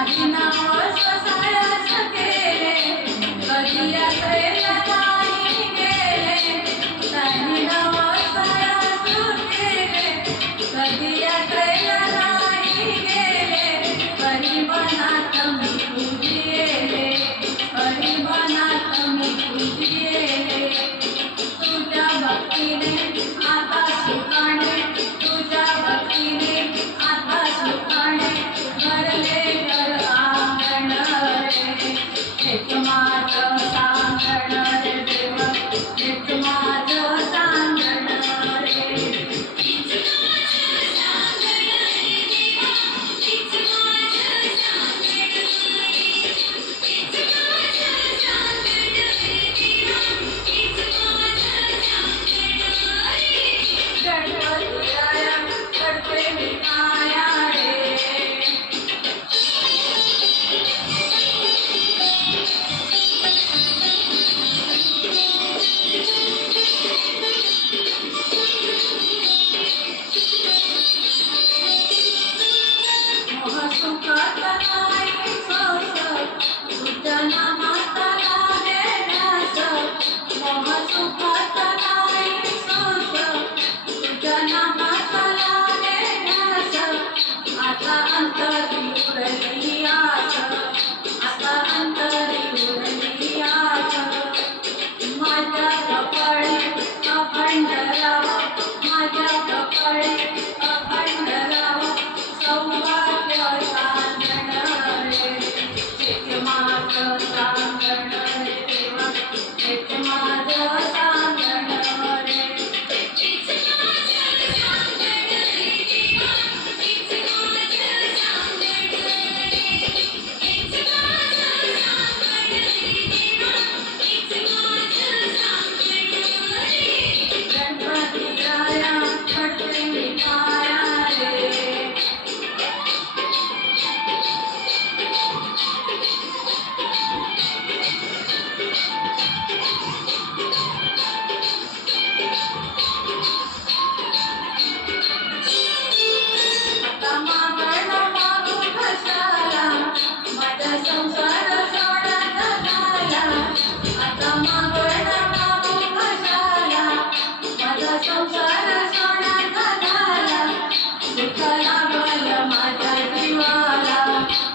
काही नाव स्वसायास केले, कधी यात्रेला नाही गेले. काही नाव स्वसायास केले, कधी यात्रेला नाही गेले. परिवनात मी पूजिले, परिवनात मी पूजिले. तुझ्या भक्तीने आता सुखाने, तुझ्या भक्तीने आता सुखाने भरले घर आंगण रे. हेच माझं सांगण रे देव, हेच माझं सांगण रे. गणपतीराया करते मी माया रे. मोह सुखात नाही सोस, तुझ्या नामात लागे ध्यास. मोह सुखात नाही सोस, तुझ्या नामात लागे ध्यास. आता अंतरी उरली आस, आता अंतरी उरली आस. माझ्या कपाळी अखंडराव, माझ्या कपाळी अखंडराव सौभाग्य सांगण रे. हेच माझं सांगण रे देवा, हेच माझं सांगण रे. गणपतीराया करते मी माया रे. आता मागणं मागू कशाला, माझा संसार सोडत झाला. आता मागणं मागू कशाला, माझा संसार सोडत झाला. सुख लागलं माझ्या जीवाला,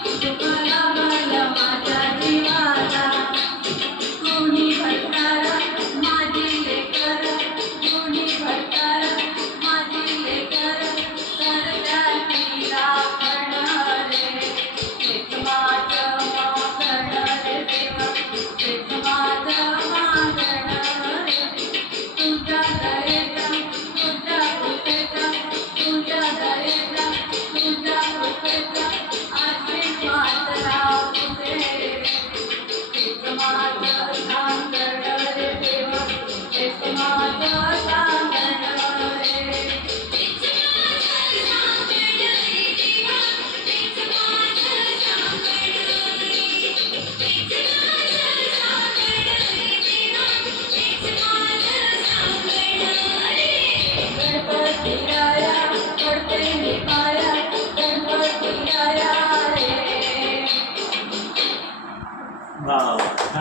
सुख लागलं माझ्या जीवाला. कोणी भटकार माझी लेकर, कोणी भटकार माझी लेकर. सरदारची राखण रे. हेच माझं मागण रे देवा, हेच माझं मागण रे. तुझ्या दयेचा, तुझ्या कृपेचा, तुझ्या दयेचा, तुझ्या कृपेचा आशीर्वाद राहू दे. हेच माझं सांगण रे देवा, हेच माझं सांगण रे. गणपतीराया करते मी माया, गणपतीराया रे. वाह.